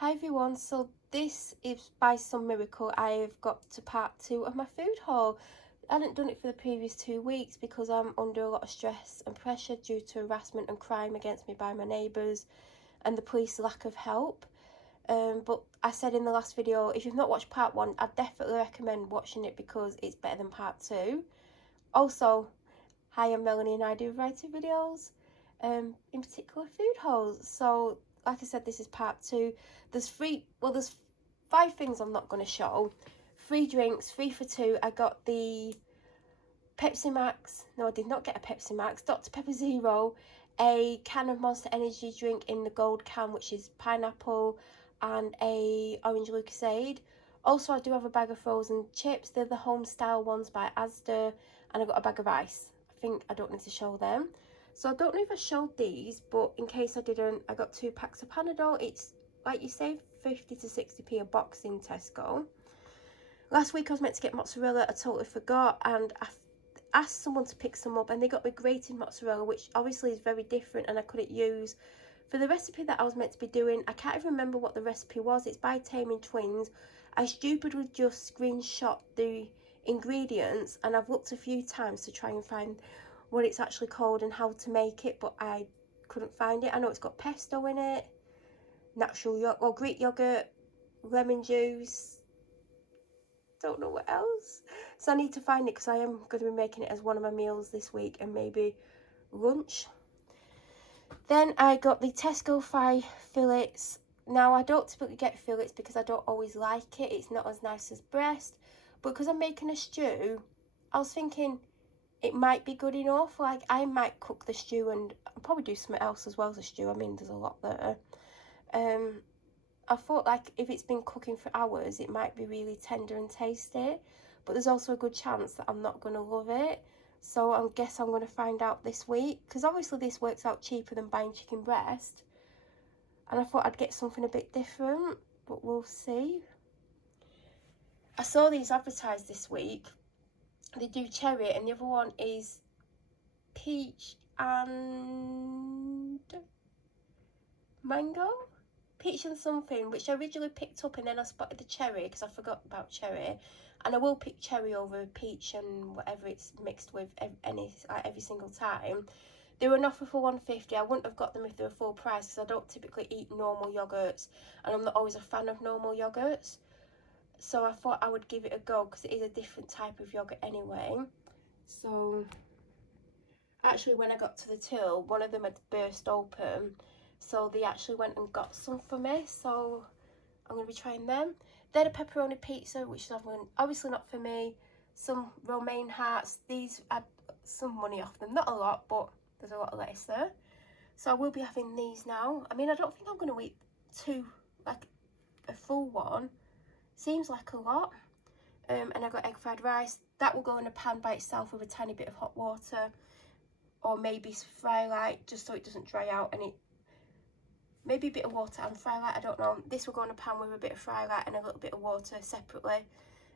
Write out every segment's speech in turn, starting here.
Hi everyone, so this is by some miracle I've got to part 2 of my food haul. I hadn't done it for the previous 2 weeks because I'm under a lot of stress and pressure due to harassment and crime against me by my neighbours and the police's lack of help. But I said in the last video, if you've not watched part 1, I'd definitely recommend watching it because it's better than part 2. Also, hi, I'm Melanie and I do a variety of videos, in particular food hauls. So like I said, this is part 2. There's 5 things I'm not going to show. 3 drinks, 3 for 2. I got the Pepsi Max. No, I did not get a Pepsi Max. Dr. Pepper Zero. A can of Monster Energy drink in the gold can, which is pineapple, and a orange Lucasade. Also, I do have a bag of frozen chips. They're the home style ones by Asda. And I got a bag of ice. I don't need to show them. So I don't know if I showed these, but in case I didn't, I got 2 packs of Panadol. It's like you save 50 to 60p a box in Tesco. Last week I was meant to get mozzarella, I totally forgot, and I asked someone to pick some up and they got me grated mozzarella, which obviously is very different and I couldn't use for the recipe that I was meant to be doing. I can't even remember what the recipe was. It's by Taming Twins. I stupidly just screenshot the ingredients and I've looked a few times to try and find what it's actually called and how to make it, but I couldn't find it. I know it's got pesto in it, natural yogurt, or Greek yogurt, lemon juice, don't know what else. So I need to find it because I am going to be making it as one of my meals this week and maybe lunch. Then I got the Tesco fry fillets. Now I don't typically get fillets because I don't always like it. It's not as nice as breast. But because I'm making a stew, I was thinking it might be good enough. Like, I might cook the stew and I'll probably do something else as well as a stew. I mean, there's a lot there. I thought, like, if it's been cooking for hours, it might be really tender and tasty. But there's also a good chance that I'm not going to love it. So I guess I'm going to find out this week. Because obviously this works out cheaper than buying chicken breast. And I thought I'd get something a bit different. But we'll see. I saw these advertised this week. They do cherry and the other one is peach and mango? Peach and something, which I originally picked up and then I spotted the cherry because I forgot about cherry. And I will pick cherry over peach and whatever it's mixed with every single time. They were an offer for £1.50. I wouldn't have got them if they were full price because I don't typically eat normal yogurts and I'm not always a fan of normal yogurts. So I thought I would give it a go because it is a different type of yogurt anyway. So actually when I got to the till, one of them had burst open. So they actually went and got some for me. So I'm going to be trying them. They're a pepperoni pizza, which is obviously not for me. Some romaine hearts. These had some money off them. Not a lot, but there's a lot of lettuce there. So I will be having these now. I mean, I don't think I'm going to eat 2, like a full one. Seems like a lot. And I got egg fried rice. That will go in a pan by itself with a tiny bit of hot water. Or maybe fry light, just so it doesn't dry out. And it maybe a bit of water and fry light, I don't know. This will go in a pan with a bit of fry light and a little bit of water separately.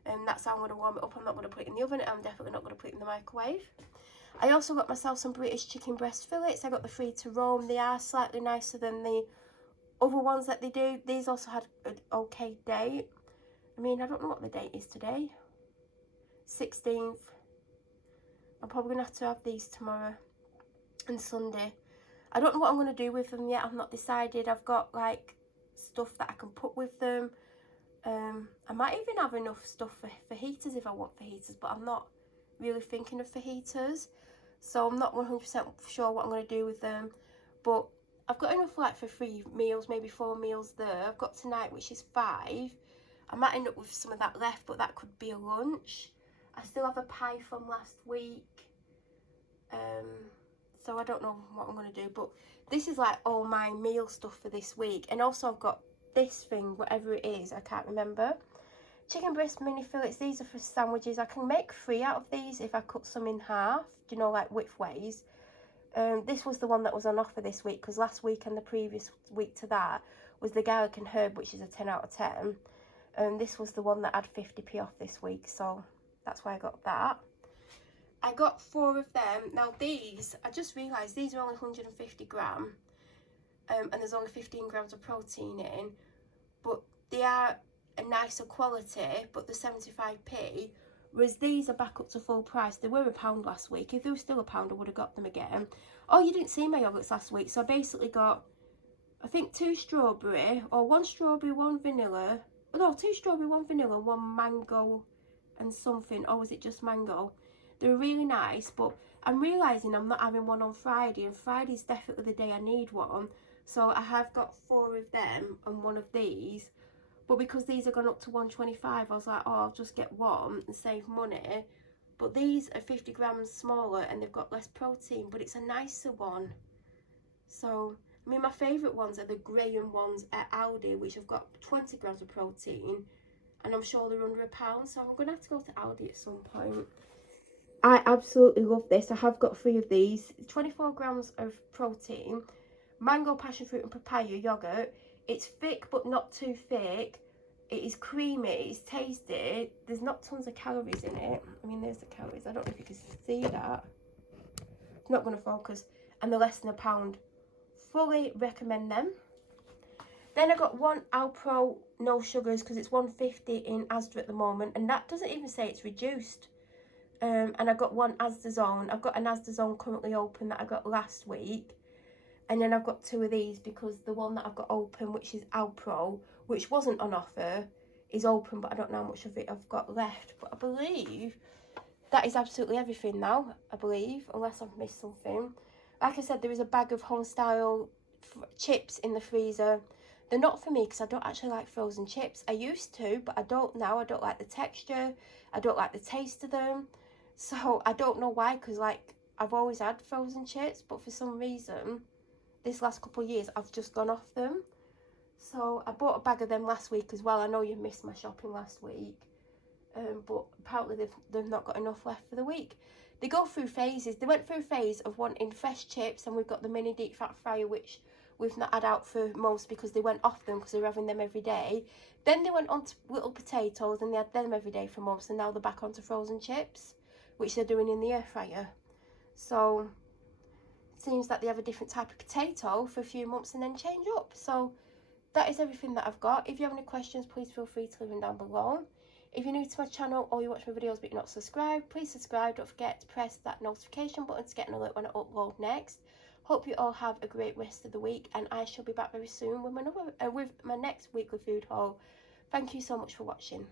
And that's how I'm going to warm it up. I'm not going to put it in the oven. I'm definitely not going to put it in the microwave. I also got myself some British chicken breast fillets. I got the free to roam. They are slightly nicer than the other ones that they do. These also had an okay date. I mean, I don't know what the date is today. 16th. I'm probably going to have these tomorrow and Sunday. I don't know what I'm going to do with them yet. I've not decided. I've got like stuff that I can put with them. I might even have enough stuff for fajitas if I want fajitas, but I'm not really thinking of fajitas. So I'm not 100% sure what I'm going to do with them. But I've got enough like for 3 meals, maybe 4 meals there. I've got tonight, which is 5. I might end up with some of that left, but that could be a lunch. I still have a pie from last week. So I don't know what I'm going to do, but this is like all my meal stuff for this week. And also I've got this thing, whatever it is, I can't remember. Chicken breast mini fillets. These are for sandwiches. I can make 3 out of these if I cut some in half, you know, like widthways. This was the one that was on offer this week because last week and the previous week to that was the garlic and herb, which is a 10 out of 10. This was the one that had 50p off this week, so that's why I got that. I got 4 of them. Now these, I just realised these are only 150 gram. And there's only 15 grams of protein in. but they are a nicer quality, but they're 75p. Whereas these are back up to full price. They were £1 last week. If they were still £1, I would have got them again. Oh, you didn't see my yogurts last week. So I basically got, I think 2 strawberry, or 1 strawberry, 1 vanilla. Oh, no, 2 strawberry, 1 vanilla, 1 mango and something. Or was it just mango? They were really nice, but I'm realising I'm not having one on Friday. And Friday's definitely the day I need one. So I have got 4 of them and 1 of these. But because these are gone up to 125, I was like, oh, I'll just get one and save money. But these are 50 grams smaller and they've got less protein, but it's a nicer one. So, I mean, my favourite ones are the Graham ones at Aldi, which have got 20 grams of protein. And I'm sure they're under £1, so I'm going to have to go to Aldi at some point. I absolutely love this. I have got 3 of these. 24 grams of protein. Mango, passion fruit and papaya yogurt. It's thick but not too thick. It is creamy, it's tasty. There's not tons of calories in it. I mean, there's the calories. I don't know if you can see that. It's not going to focus. And they're less than £1. Fully recommend them. Then I got 1 Alpro no sugars because it's 150 in Asda at the moment. And that doesn't even say it's reduced. And I got 1 Asda Zone. I've got an Asda Zone currently open that I got last week. And then I've got 2 of these because the one that I've got open, which is Alpro, which wasn't on offer, is open, but I don't know how much of it I've got left. But I believe that is absolutely everything now, I believe, unless I've missed something. Like I said, there is a bag of home-style chips in the freezer. They're not for me because I don't actually like frozen chips. I used to, but I don't now. I don't like the texture. I don't like the taste of them. So I don't know why, because like I've always had frozen chips, but for some reason this last couple of years I've just gone off them. So I bought a bag of them last week as well. I know you missed my shopping last week, but apparently they've not got enough left for the week. They go through phases. They went through a phase of wanting fresh chips, and we've got the mini deep fat fryer, which we've not had out for months because they went off them because they're having them every day. Then they went on to little potatoes and they had them every day for months, and now they're back onto frozen chips, which they're doing in the air fryer. So seems like they have a different type of potato for a few months and then change up. So that is everything that I've got. If you have any questions, please feel free to leave them down below. If you're new to my channel or you watch my videos but you're not subscribed, please subscribe. Don't forget to press that notification button to get an alert when I upload next. Hope you all have a great rest of the week, and I shall be back very soon with my next weekly food haul. Thank you so much for watching.